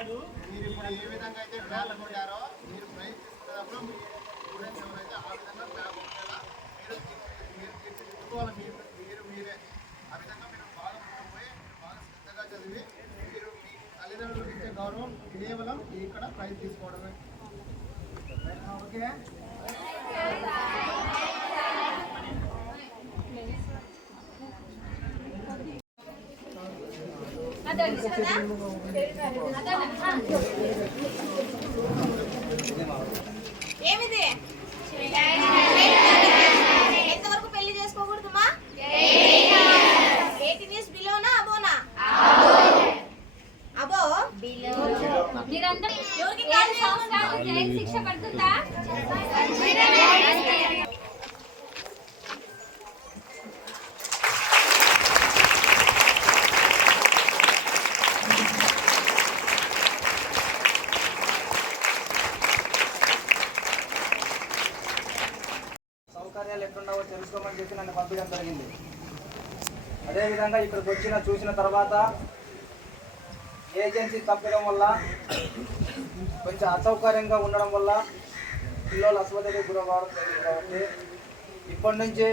చేశాడు మీరు ఇప్పుడు ఏ విధంగా అయితే వేళ్ళ కొట్టారో మీరు ప్రయత్నిస్తున్నప్పుడు మీ స్టూడెంట్స్ ఎవరైతే ఆ విధంగా వేళ్ళ కొట్టేలా మీరు మీరు తీర్చిదిద్దుకోవాలి మీరు మీరు మీరే. ఆ విధంగా మీరు బాగా పోయి బాగా శ్రద్ధగా చదివి మీరు మీ తల్లిదండ్రులు ఇచ్చే గౌరవం కేవలం ఇక్కడ ప్రైజ్ తీసుకోవడమే ఓకే? ఏమిది? ఎట్లున్నావో తెలుసుకోమని చెప్పి నన్ను పంపించడం జరిగింది. అదేవిధంగా ఇక్కడికి వచ్చిన చూసిన తర్వాత ఏజెన్సీ తప్పడం వల్ల కొంచెం అసౌకర్యంగా ఉండడం వల్ల పిల్లలు అస్వదకి గురవడం జరిగింది కాబట్టి ఇప్పటి నుంచి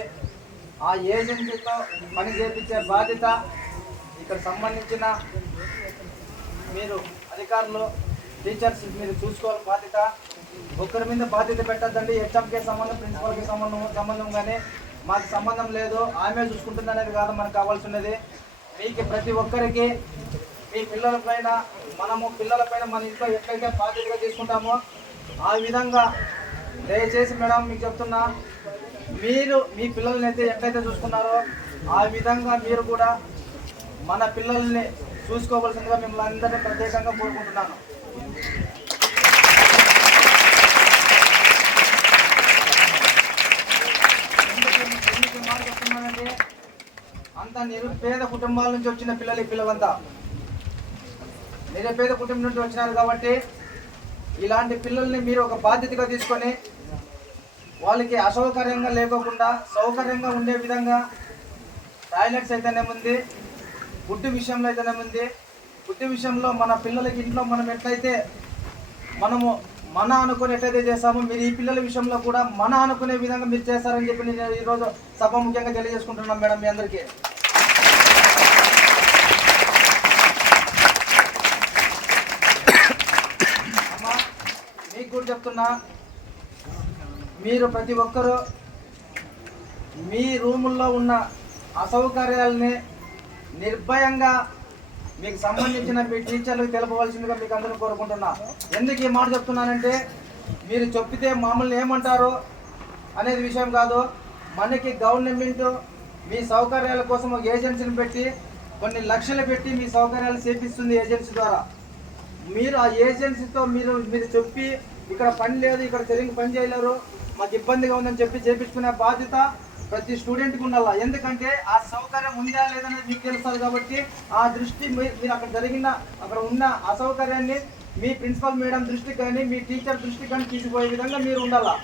ఆ ఏజెన్సీతో పని చేపించే బాధ్యత ఇక్కడ సంబంధించిన మీరు అధికారులు టీచర్స్ మీరు చూసుకోవాలి బాధ్యత ఒకరి మీద బాధ్యత పెట్టద్దండి. హెచ్ఎంకే సంబంధం ప్రిన్సిపల్కి సంబంధం సంబంధం కానీ మాకు సంబంధం లేదు. ఆమె చూసుకుంటుంది అనేది కాదు మనకు కావాల్సినది. మీకు ప్రతి ఒక్కరికి మీ పిల్లల పైన మనము పిల్లల పైన మన ఇంట్లో ఎట్లయితే బాధ్యతగా తీసుకుంటామో ఆ విధంగా దయచేసి మేడం మీకు చెప్తున్నా మీరు మీ పిల్లల్ని అయితే ఎట్లయితే చూసుకున్నారో ఆ విధంగా మీరు కూడా మన పిల్లల్ని చూసుకోవాల్సిందిగా మిమ్మల్ని అందరినీ ప్రత్యేకంగా కోరుకుంటున్నాను ఎందుకు ఎందుకు ఈ మాట చెప్తున్నానంటే అంత నిరుపేద కుటుంబాల నుంచి వచ్చిన పిల్లలు ఈ పిల్లలంతా. నిరుపేద కుటుంబం నుంచి వచ్చినారు కాబట్టి ఇలాంటి పిల్లల్ని మీరు ఒక బాధ్యతగా తీసుకొని వాళ్ళకి అసౌకర్యంగా లేకోకుండా సౌకర్యంగా ఉండే విధంగా టాయిలెట్స్ అయితేనేముంది ఫుడ్ విషయంలో అయితేనేముంది ఫుడ్ విషయంలో మన పిల్లలకి ఇంట్లో మనం ఎట్లయితే మనము మన అనుకుని ఎట్లయితే చేస్తామో మీరు ఈ పిల్లల విషయంలో కూడా మన అనుకునే విధంగా మీరు చేస్తారని చెప్పి నేను ఈరోజు సభ ముఖ్యంగా తెలియజేసుకుంటున్నాం మేడం మీ అందరికీ. మీకు కూడా చెప్తున్నా. మీరు ప్రతి ఒక్కరూ మీ రూముల్లో ఉన్న అసౌకర్యాలని నిర్భయంగా మీకు సంబంధించిన మీ టీచర్లకు తెలపవలసిందిగా మీకు అందరూ కోరుకుంటున్నా. ఎందుకు ఈ మాట చెప్తున్నానంటే మీరు చెప్పితే మామూలు ఏమంటారు అనేది విషయం కాదు. మనకి గవర్నమెంట్ మీ సౌకర్యాల కోసం ఒక ఏజెన్సీని పెట్టి కొన్ని లక్షలు పెట్టి మీ సౌకర్యాలు చేపిస్తుంది ఏజెన్సీ ద్వారా. మీరు ఆ ఏజెన్సీతో మీరు మీరు చెప్పి ఇక్కడ పని లేదు ఇక్కడ సరిగ్గా పని చేయలేరు మాకు ఇబ్బందిగా ఉందని చెప్పి చేపించుకునే బాధ్యత ప్రతి స్టూడెంట్కి ఉండాలా? ఎందుకంటే ఆ సౌకర్యం ఉందా లేదనేది మీకు తెలుస్తుంది కాబట్టి ఆ దృష్టి మీ- మీరు అక్కడ జరిగిన అక్కడ ఉన్న అసౌకర్యాన్ని మీ ప్రిన్సిపల్ మేడం దృష్టికి కానీ మీ టీచర్ దృష్టికి కానీ తీసుకుపోయే విధంగా మీరు ఉండాలా?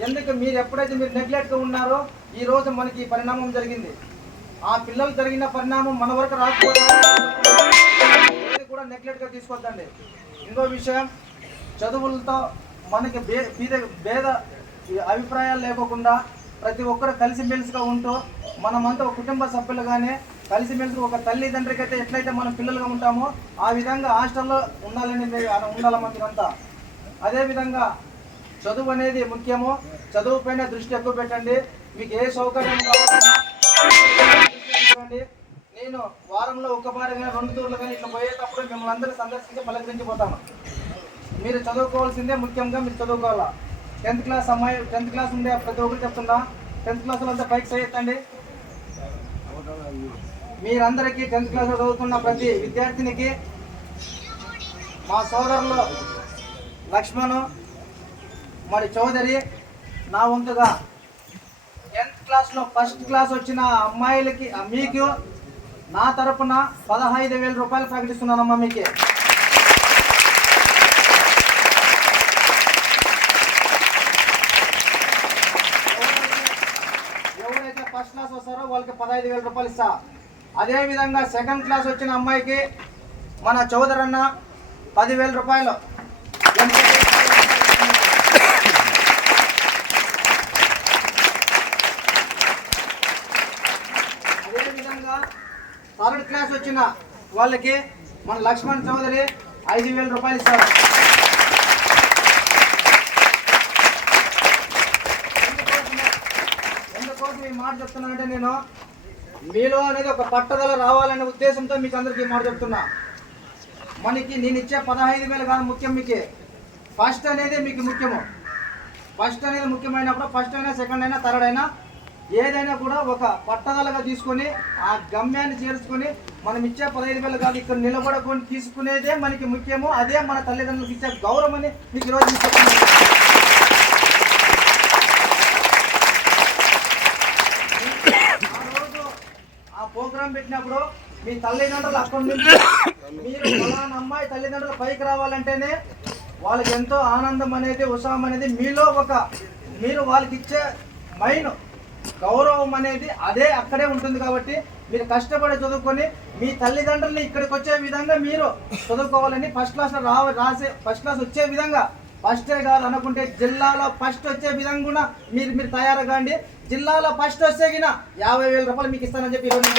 ఎందుకు మీరు ఎప్పుడైతే మీరు నెగ్లెక్ట్గా ఉన్నారో ఈ రోజు మనకి ఈ పరిణామం జరిగింది. ఆ పిల్లలు జరిగిన పరిణామం మన వరకు రాకపోతే కూడా నెగ్లెక్ట్గా ఇంకో విషయం చదువులతో మనకి బే బీద భేద అభిప్రాయాలు లేకోకుండా ప్రతి ఒక్కరు కలిసిమెలిసిగా ఉంటూ మనమంతా ఒక కుటుంబ సభ్యులు కానీ కలిసిమెలిసి ఒక తల్లిదండ్రికి అయితే ఎట్లయితే మనం పిల్లలుగా ఉంటామో ఆ విధంగా హాస్టల్లో ఉండాలని మీరు అలా ఉండాలమ్మా మీరంతా అదేవిధంగా చదువు అనేది ముఖ్యము. చదువుపైన దృష్టి ఎక్కువ పెట్టండి. మీకు ఏ సౌకర్యం కావాలన్నా నేను వారంలో ఒక బారి రెండు తూర్లు కానీ ఇట్లా పోయేటప్పుడు మిమ్మల్ని అందరూ సందర్శించి పలకరించిపోతాను. మీరు చదువుకోవాల్సిందే ముఖ్యంగా మీరు చదువుకోవాలా? టెన్త్ క్లాస్ అమ్మాయి టెన్త్ క్లాస్ ఉండే ప్రతి ఒక్కరు చెప్తున్నా టెన్త్ క్లాస్లో అంతా పైకి చేయొద్దండి మీరందరికీ టెన్త్ క్లాస్లో చదువుతున్న ప్రతి విద్యార్థినికి మా సోదరులు లక్ష్మణ్ మరి చౌదరి నా వంతుగా. టెన్త్ క్లాస్లో ఫస్ట్ క్లాస్ వచ్చిన అమ్మాయిలకి మీకు నా తరపున పదహైదు వేల రూపాయలు ప్రకటిస్తున్నానమ్మా మీకు. ఎవరైతే ఫస్ట్ క్లాస్ వస్తారో వాళ్ళకి పదహైదు వేల రూపాయలు ఇస్తా. అదేవిధంగా సెకండ్ క్లాస్ వచ్చిన అమ్మాయికి మన చౌదరన్న అన్న పదివేల రూపాయలు. అదే విధంగా థర్డ్ క్లాస్ వచ్చిన వాళ్ళకి మన లక్ష్మణ్ చౌదరి ఐదు వేల రూపాయలు ఇస్తారు ఎందుకోసం ఈ మాట చెప్తున్నానంటే నేను మీలో అనేది ఒక పట్టుదల రావాలనే ఉద్దేశంతో మీకు అందరికీ మాట చెప్తున్నా. మనకి నేను ఇచ్చే పదహైదు వేలు కాదు ముఖ్యం మీకు. ఫస్ట్ అనేది మీకు ముఖ్యము. ఫస్ట్ అనేది ముఖ్యమైనప్పుడు ఫస్ట్ అయినా సెకండ్ అయినా థర్డ్ అయినా ఏదైనా కూడా ఒక పట్టదలగా తీసుకొని ఆ గమ్యాన్ని చేర్చుకొని మనం ఇచ్చే పదహైదు వేలు కాదు ఇక్కడ నిలబడకొని తీసుకునేదే మనకి ముఖ్యము అదే మన తల్లిదండ్రులకు ఇచ్చే గౌరవం అని మీకు ఈరోజు చెప్తున్నాను. ఆ రోజు ఆ ప్రోగ్రాం పెట్టినప్పుడు మీ తల్లిదండ్రులు అక్కడి నుంచి మీరు ఫలానా అమ్మాయి తల్లిదండ్రులు పైకి రావాలంటేనే వాళ్ళకి ఎంతో ఆనందం అనేది ఉత్సాహం అనేది మీలో ఒక మీరు వాళ్ళకి ఇచ్చే మైండ్ గౌరవం అనేది అదే అక్కడే ఉంటుంది కాబట్టి మీరు కష్టపడి చదువుకొని మీ తల్లిదండ్రుల్ని ఇక్కడికి వచ్చే విధంగా మీరు చదువుకోవాలని ఫస్ట్ క్లాస్ రావ రాసే ఫస్ట్ క్లాస్ వచ్చే విధంగా ఫస్టే కాదు అనుకుంటే జిల్లాలో ఫస్ట్ వచ్చే విధంగా కూడా మీరు మీరు తయారు కాండి జిల్లాలో ఫస్ట్ వస్తే గిన యాభై వేల రూపాయలు మీకు ఇస్తానని చెప్పి ఈరోజు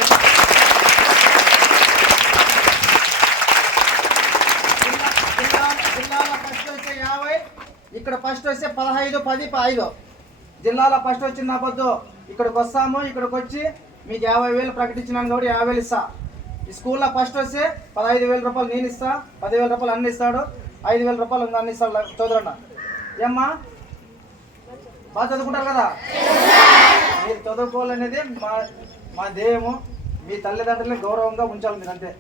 జిల్లాలో ఫస్ట్ వచ్చే యాభై ఇక్కడ ఫస్ట్ వస్తే పదహైదు పది ఐదు. జిల్లాలో ఫస్ట్ వచ్చిన పొద్దు ఇక్కడికి వస్తాము ఇక్కడికి వచ్చి మీకు యాభై వేలు ప్రకటించినాను కాబట్టి యాభై వేలు ఇస్తా. ఈ స్కూల్లో ఫస్ట్ వస్తే పదహైదు వేల రూపాయలు నేను ఇస్తా పదివేల రూపాయలు అన్ని ఇస్తాడు ఐదు వేల రూపాయలు అన్ని ఇస్తాడు చదువురన్న ఏమ్మా? బాగా చదువుకుంటారు కదా? మీరు చదువుకోవాలనేది మా మా ధ్యేయము. మీ తల్లిదండ్రులని గౌరవంగా ఉంచాలి మీరు అంతే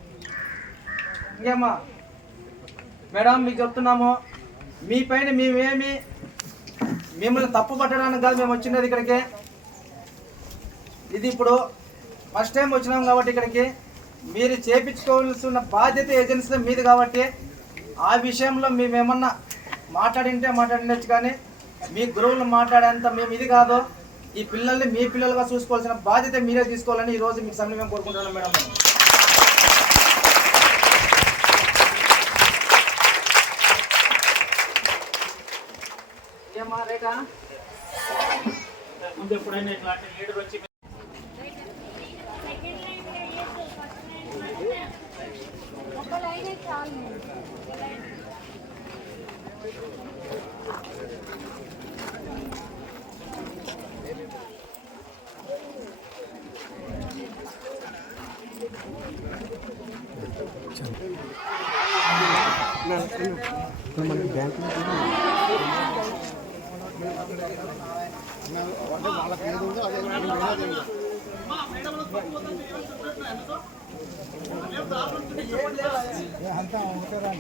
ఇంకేమ్మా? మేడం మీకు చెప్తున్నాము. మీ పైన మేమేమి మిమ్మల్ని తప్పు పట్టడానికి కాదు మేము వచ్చినది ఇక్కడికి. ఇది ఇప్పుడు ఫస్ట్ టైం వచ్చినాం కాబట్టి ఇక్కడికి. మీరు చేపించుకోవాల్సిన బాధ్యత ఏజెన్సీలో మీది కాబట్టి ఆ విషయంలో మేమేమన్నా మాట్లాడింటే మాట్లాడిండొచ్చు కానీ మీ గురువులు మాట్లాడేంత మేము ఇది కాదు. ఈ పిల్లల్ని మీ పిల్లలుగా చూసుకోవాల్సిన బాధ్యత మీరే తీసుకోవాలని ఈ రోజు మీకు సమయం కోరుకుంటున్నాను మేడం. ఏమా రేఖా? ముందు ఎప్పుడైనా ఇట్లాంటి లీడర్ వచ్చి ఇప్పుడు మనకి బ్యాంకు అంతా ఉంటారా